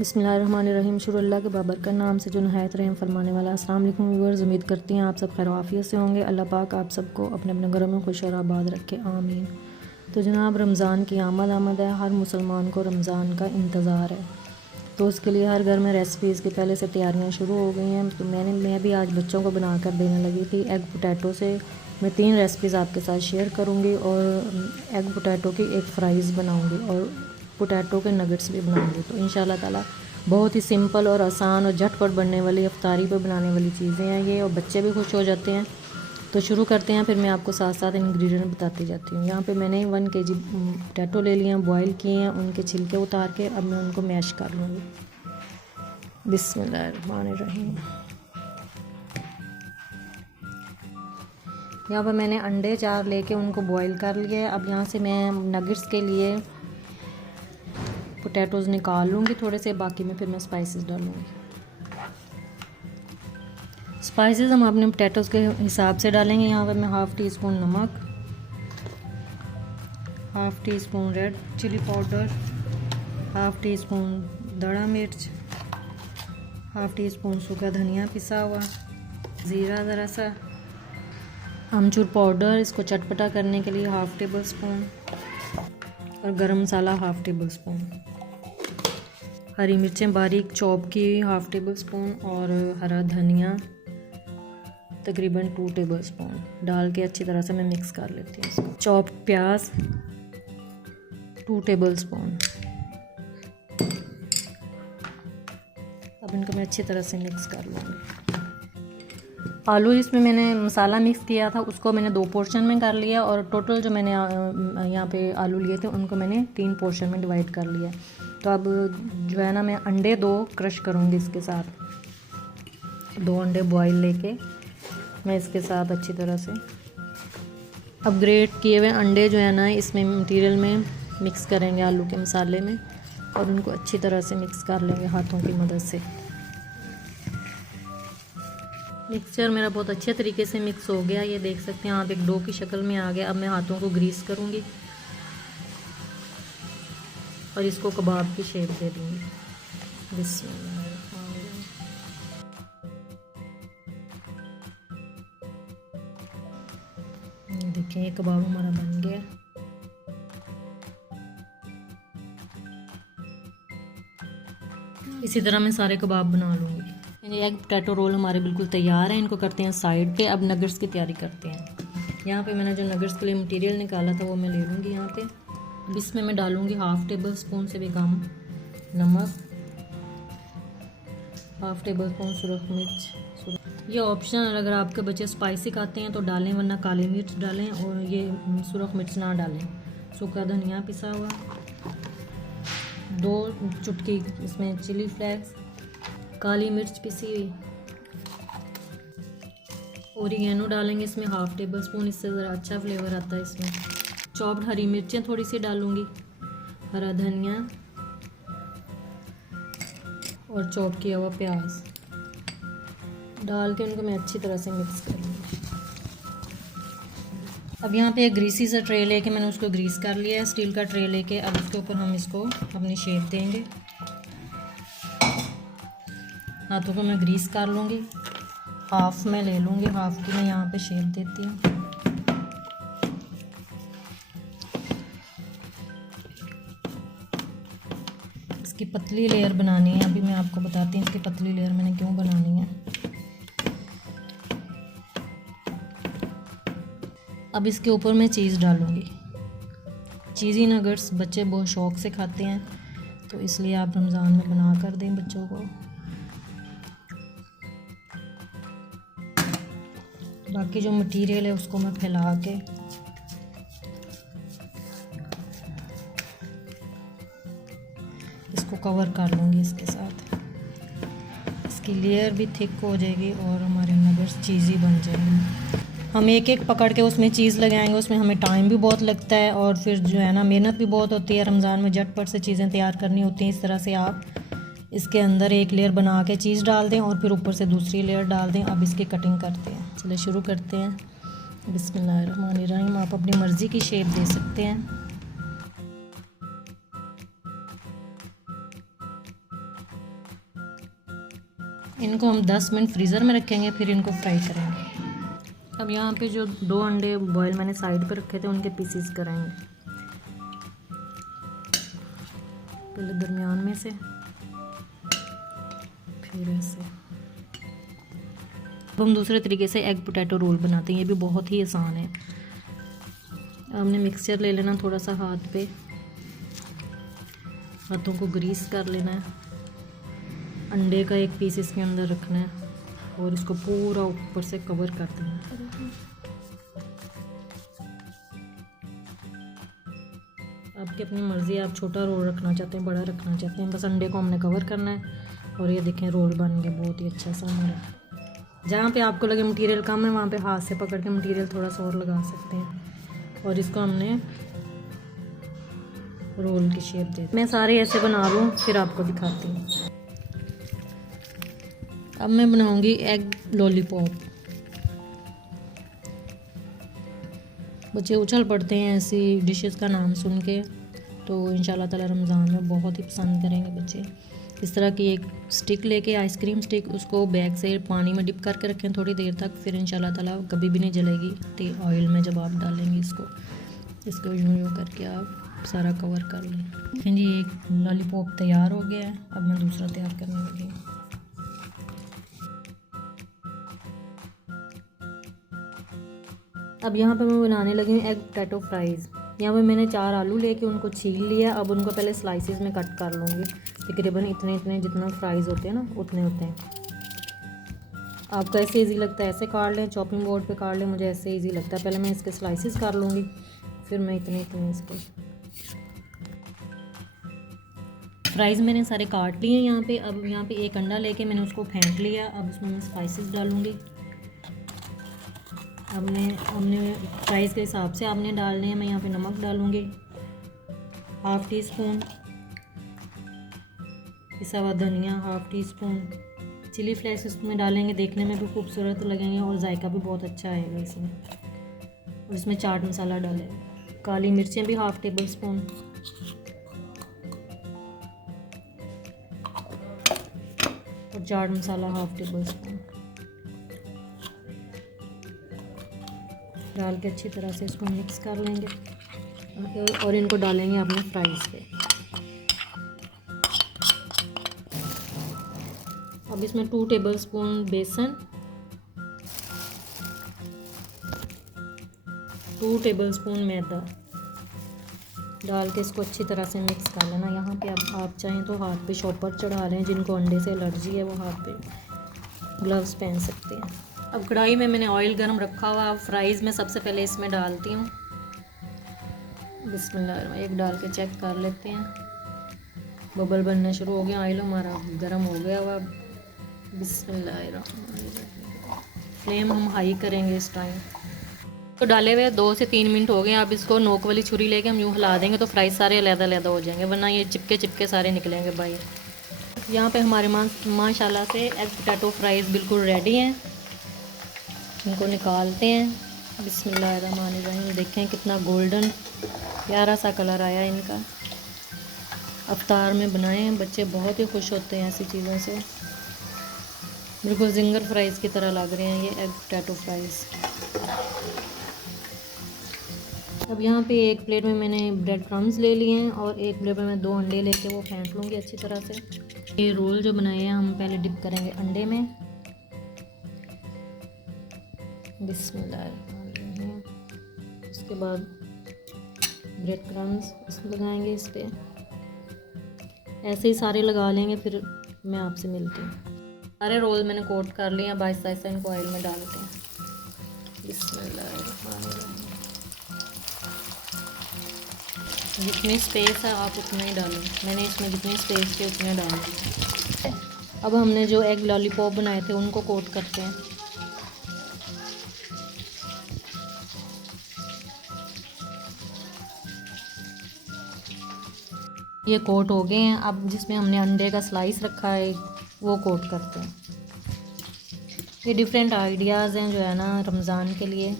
बिस्मिल्लाहिर्रहमानिर्रहीम। शुरू अल्लाह के बाबर का नाम से जो नहायत रहम फरमाने वाला। अस्सलाम वालेकुम व्यूअर्स, उम्मीद करती हैं आप सब खैर आफियत से होंगे। अल्लाह पाक आप सबको अपने अपने घरों में खुश और आबाद रखे, आमीन। तो जनाब, रमज़ान की आमद है। हर मुसलमान को रमज़ान का इंतज़ार है, तो उसके लिए हर घर में रेसिपीज़ की पहले से तैयारियां शुरू हो गई हैं। तो मैं भी आज बच्चों को बना कर देने लगी थी। एग पोटैटो से मैं 3 रेसिपीज़ आपके साथ शेयर करूँगी और एग पोटैटो की एक फ़्राइज़ बनाऊँगी और पोटैटो के नगेट्स भी बनाऊँगी। तो इंशाल्लाह ताला बहुत ही सिंपल और आसान और झटपट बनने वाली इफ्तारी पर बनाने वाली चीज़ें हैं ये, और बच्चे भी खुश हो जाते हैं। तो शुरू करते हैं, फिर मैं आपको साथ साथ इंग्रेडिएंट बताती जाती हूँ। यहाँ पे मैंने 1 kg पोटैटो ले लिए हैं, बॉईल किए हैं, उनके छिलके उतार के अब मैं उनको मैश कर लूँगी। बिस्मिल्लाहिर्रहमानिर्रहीम। यहाँ पर मैंने अंडे 4 लेके उनको बॉईल कर लिया है। अब यहाँ से मैं नगेट्स के लिए पोटैटोज़ निकाल लूँगी थोड़े से, बाकी में फिर मैं स्पाइसेस डालूँगी। स्पाइसेस हम अपने पोटैटोज़ के हिसाब से डालेंगे। यहाँ पर मैं हाफ़ टी स्पून नमक, half teaspoon red chilli powder, half teaspoon दड़ा मिर्च, हाफ़ टी स्पून सूखा धनिया पिसा हुआ, ज़ीरा ज़रा सा, अमचूर पाउडर इसको चटपटा करने के लिए हाफ़ टेबल स्पून, और गरम मसाला हाफ़ टेबल स्पून, हरी मिर्चें बारीक चॉप की हाफ़ टेबल स्पून, और हरा धनिया तकरीबन 2 टेबल स्पून डाल के अच्छी तरह से मैं मिक्स कर लेती हूँ इसको। चॉप प्याज 2 टेबल स्पून। अब इनको मैं अच्छी तरह से मिक्स कर लूँगी। आलू इसमें मैंने मसाला मिक्स किया था उसको मैंने 2 पोर्शन में कर लिया, और टोटल जो मैंने यहाँ पे आलू लिए थे उनको मैंने 3 पोर्शन में डिवाइड कर लिया। तो अब जो है ना, मैं अंडे 2 क्रश करूँगी इसके साथ। 2 अंडे बॉईल लेके मैं इसके साथ अच्छी तरह से अब ग्रेट किए हुए अंडे जो है ना इसमें मटेरियल में मिक्स करेंगे आलू के मसाले में, और उनको अच्छी तरह से मिक्स कर लेंगे हाथों की मदद से। मिक्सचर मेरा बहुत अच्छे तरीके से मिक्स हो गया, ये देख सकते हैं आप, एक डो की शक्ल में आ गया। अब मैं हाथों को ग्रीस करूँगी और इसको कबाब की शेप दे दूँगी। बिस्मिल्लाह। देखिए ये कबाब हमारा बन गया। इसी तरह मैं सारे कबाब बना लूँगी। ये एग पोटैटो रोल हमारे बिल्कुल तैयार हैं। इनको करते हैं साइड पे। अब नगेट्स की तैयारी करते हैं। यहाँ पे मैंने जो नगेट्स के लिए मटेरियल निकाला था वो मैं ले लूँगी यहाँ पे। अब इसमें मैं डालूँगी हाफ़ टेबल स्पून से भी कम नमक, हाफ़ टेबल स्पून सुरख मिर्च। ये ऑप्शनल, अगर आपके बच्चे स्पाइसी खाते हैं तो डालें, वरना काली मिर्च डालें, और ये सुरख मिर्च ना डालें। सूखा धनिया पिसा हुआ, 2 चुटकी इसमें चिली फ्लेक्स, काली मिर्च पिसी हुई, ओरिगेनो डालेंगे इसमें हाफ़ टेबल स्पून, इससे ज़रा अच्छा फ्लेवर आता है इसमें। चॉप्ड हरी मिर्चें थोड़ी सी डालूँगी, हरा धनिया और चॉप किया हुआ प्याज डाल के उनको मैं अच्छी तरह से मिक्स कर लूँगी। अब यहाँ पे एक ग्रीसी सा ट्रे लेके मैंने उसको ग्रीस कर लिया है, स्टील का ट्रे लेके। अब उसके ऊपर हम इसको अपनी शेप देंगे। हाथों को मैं ग्रीस कर लूँगी, हाफ में ले लूँगी, हाफ की मैं यहाँ पे शेप देती हूँ। इसकी पतली लेयर बनानी है, अभी मैं आपको बताती हूँ इसकी पतली लेयर मैंने क्यों बनानी है। अब इसके ऊपर मैं चीज़ डालूँगी। चीज़ी नगेट्स बच्चे बहुत शौक़ से खाते हैं, तो इसलिए आप रमज़ान में बना कर दें बच्चों को। बाकी जो मटेरियल है उसको मैं फैला के इसको कवर कर लूँगी इसके साथ। इसकी लेयर भी थिक हो जाएगी और हमारे नगेट्स चीज़ी बन जाएंगे। हम एक एक पकड़ के उसमें चीज़ लगाएंगे, उसमें हमें टाइम भी बहुत लगता है और फिर जो है ना मेहनत भी बहुत होती है। रमज़ान में झटपट से चीज़ें तैयार करनी होती हैं। इस तरह से आप इसके अंदर एक लेयर बना के चीज़ डाल दें और फिर ऊपर से दूसरी लेयर डाल दें। अब इसकी कटिंग करते हैं, चलिए शुरू करते हैं। बिस्मिल्लाहिर्रहमानिर्रहीम। आप अपनी मर्ज़ी की शेप दे सकते हैं। इनको हम 10 मिनट फ्रीज़र में रखेंगे, फिर इनको फ्राई करेंगे। अब यहाँ पे जो 2 अंडे बॉयल मैंने साइड पे रखे थे उनके पीसेस कराएंगे, पहले दरमियान में से फिर ऐसे। अब हम दूसरे तरीके से एग पोटैटो रोल बनाते हैं, ये भी बहुत ही आसान है। हमने मिक्सचर ले लेना थोड़ा सा हाथ पे, हाथों को ग्रीस कर लेना है, अंडे का एक पीस इसके अंदर रखना है और इसको पूरा ऊपर से कवर कर देना है। आपकी अपनी मर्ज़ी है, आप छोटा रोल रखना चाहते हैं, बड़ा रखना चाहते हैं, बस अंडे को हमने कवर करना है। और ये देखें रोल बन गया बहुत ही अच्छा सा हमारा। जहाँ पे आपको लगे मटेरियल कम है वहाँ पे हाथ से पकड़ के मटेरियल थोड़ा सा और लगा सकते हैं। और इसको हमने रोल की शेप दे। मैं सारे ऐसे बना लूँ फिर आपको दिखाती हूँ। अब मैं बनाऊँगी एग लॉलीपॉप। बच्चे उछल पड़ते हैं ऐसी डिशेस का नाम सुन के, तो इंशाल्लाह ताला रमज़ान में बहुत ही पसंद करेंगे बच्चे। इस तरह की एक स्टिक लेके, आइसक्रीम स्टिक, उसको बैग से पानी में डिप करके रखें थोड़ी देर तक, फिर इंशाल्लाह ताला कभी भी नहीं जलेगी। ऑयल में जब आप डालेंगे इसको यूँ करके आप सारा कवर कर लें। देखें जी एक लॉलीपॉप तैयार हो गया है। अब मैं दूसरा तैयार करने लगी हूँ। अब यहाँ पे मैं बनाने लगी हूँ एग पोटैटो फ्राइज़। यहाँ पे मैंने 4 आलू लेके उनको छील लिया। अब उनको पहले स्लाइसेस में कट कर लूँगी, तकरीबन इतने जितना फ्राइज़ होते हैं ना उतने होते हैं। आपको ऐसे इजी लगता है ऐसे काट लें, चॉपिंग बोर्ड पे काट लें, मुझे ऐसे इजी लगता है। पहले मैं इसके स्लाइसेस कर लूँगी, फिर मैं इतने इसको फ्राइज़ मैंने सारे काट लिए यहाँ पे। अब यहाँ पे एक अंडा लेके मैंने उसको फेंट लिया। अब उसमें मैं स्पाइसेस डालूँगी। हमने फ्राइज़ के हिसाब से आपने डालने हैं। मैं यहाँ पे नमक डालूँगी, हाफ़ टी स्पून पिसा हुआ धनिया, half teaspoon chilli flakes इसमें डालेंगे, देखने में भी खूबसूरत लगेंगे और जायका भी बहुत अच्छा आएगा इसमें। और इसमें चाट मसाला डालेंगे, काली मिर्चें भी हाफ़ टेबल स्पून, और chaat masala half table spoon डाल के अच्छी तरह से इसको मिक्स कर लेंगे और इनको डालेंगे अपने फ्राइज़ पे। अब इसमें 2 टेबल स्पून बेसन, 2 टेबल स्पून मैदा डाल के इसको अच्छी तरह से मिक्स कर लेना। यहाँ पे अब आप चाहें तो हाथ पे शॉपर चढ़ा लें, जिनको अंडे से एलर्जी है वो हाथ पे ग्लव्स पहन सकते हैं। अब कढ़ाई में मैंने ऑयल गरम रखा हुआ। अब फ्राइज़ में सबसे पहले इसमें डालती हूँ। बिस्मिल्लाह, एक डाल के चेक कर लेते हैं। बबल बनना शुरू हो गया, ऑयल हमारा गरम हो गया हुआ। बिस्मिल्लाह, फ्लेम हम हाई करेंगे इस टाइम। तो डाले हुए 2 से 3 मिनट हो गए। अब इसको नोक वाली छुरी लेके हम यूँ हिला देंगे तो फ्राइज़ सारे अलग-अलग हो जाएंगे, वरना ये चिपके सारे निकलेंगे भाई। यहाँ पे हमारे माशाल्लाह से एग पोटैटो फ्राइज़ बिल्कुल रेडी हैं। इनको निकालते हैं। बिस्मिल्लाहिर्रहमानिर्रहीम। देखें कितना गोल्डन प्यारा सा कलर आया इनका। अफ्तार में बनाए हैं, बच्चे बहुत ही खुश होते हैं ऐसी चीज़ों से। बिल्कुल जिंगर फ्राइज़ की तरह लग रहे हैं ये एग पोटैटो फ्राइज़। अब यहाँ पे एक प्लेट में मैंने ब्रेड क्रम्स ले लिए हैं और एक प्लेट में मैं 2 अंडे लेके वो फेंट लूँगी अच्छी तरह से। ये रोल जो बनाए हैं हम पहले डिप करेंगे अंडे में। बिस्मिल्लाह। उसके बाद ब्रेड क्रम्स इसमें लगाएंगे इस पर, ऐसे ही सारे लगा लेंगे। फिर मैं आपसे मिलती हूँ। सारे रोल मैंने कोट कर लिए। अब आहिस्ता आहिस्ता इनको ऑयल में डालते हैं। बिस्मिल्लाह। जितनी स्पेस है आप उतना ही डालें। मैंने इसमें जितनी स्पेस थी उतने डालें। अब हमने जो एग लॉलीपॉप बनाए थे उनको कोट करते हैं। ये कोट हो गए हैं। अब जिसमें हमने अंडे का स्लाइस रखा है वो कोट करते हैं। ये डिफरेंट आइडियाज़ हैं जो है ना रमज़ान के लिए।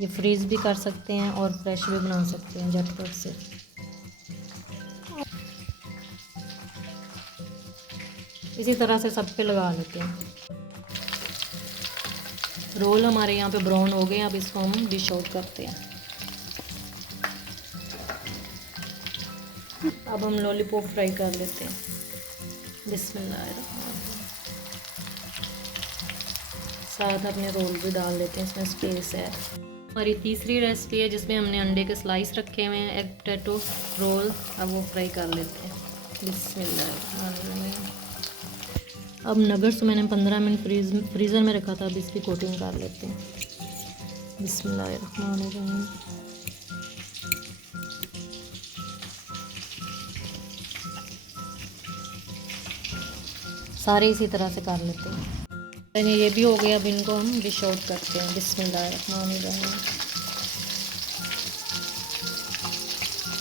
ये फ्रीज़ भी कर सकते हैं और फ्रेश भी बना सकते हैं झटपट से। इसी तरह से सब पे लगा लेते हैं। रोल हमारे यहाँ पे ब्राउन हो गए, अब इसको हम डिश आउट करते हैं। अब हम लॉलीपॉप फ्राई कर लेते हैं। बिस्मिल्लाहिर्रहमानिर्रहीम। साथ अपने रोल भी डाल देते हैं, इसमें स्पेस है। हमारी तीसरी रेसिपी है जिसमें हमने अंडे के स्लाइस रखे हुए हैं, एग पोटैटो रोल। अब वो फ्राई कर लेते हैं। बिस्मिल्लाहिर्रहमानिर्रहीम। अब नगर्स मैंने 15 मिनट फ्रीज़र में रखा था, अब इसकी कोटिंग कर लेते हैं। बिस्मिल्लाहिर्रहमानिर्रहीम। सारे इसी तरह से कर लेते हैं। ये भी हो गया, अब इनको हम डिश आउट करते हैं। बिस्मिल्लाहिर्रहमानिर्रहीम।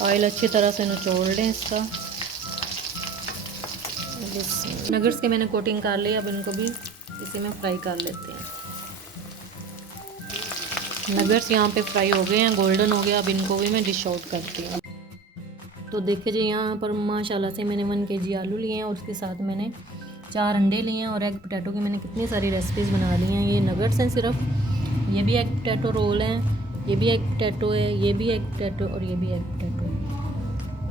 ऑयल अच्छी तरह से निचोड़ लें इसका। नगर्स के मैंने कोटिंग कर ली, अब इनको भी इसी में फ्राई कर लेते हैं। नगर्स यहाँ पे फ्राई हो गए हैं, गोल्डन हो गया, अब इनको भी मैं डिश आउट करती हूँ। तो देखिए जी, यहाँ पर माशाल्लाह से मैंने 1 kg आलू लिए हैं और उसके साथ मैंने 4 अंडे लिए हैं और एग पोटैटो की मैंने कितनी सारी रेसिपीज़ बना ली हैं। ये नगट्स हैं सिर्फ, ये भी एग पोटैटो रोल हैं, ये भी एग पोटैटो है, ये भी एग पोटैटो और ये भी एग पोटैटो।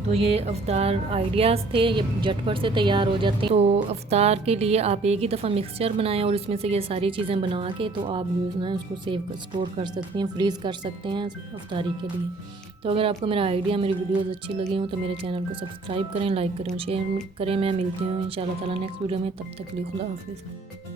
तो ये अफ्तार आइडियाज़ थे, ये झटपट से तैयार हो जाते हैं। तो अफ्तार के लिए आप एक ही दफ़ा मिक्सचर बनाएं और इसमें से ये सारी चीज़ें बना के तो आप यूज़ ना उसको स्टोर कर सकते हैं, फ्रीज़ कर सकते हैं अफ्तारी के लिए। तो अगर आपको मेरा आइडिया, मेरी वीडियोज़ अच्छी लगी हो तो मेरे चैनल को सब्सक्राइब करें, लाइक करें, शेयर करें। मैं मिलती हूँ इंशाल्लाह ताला नेक्स्ट वीडियो में। तब तक के लिए खुदा हाफिज़।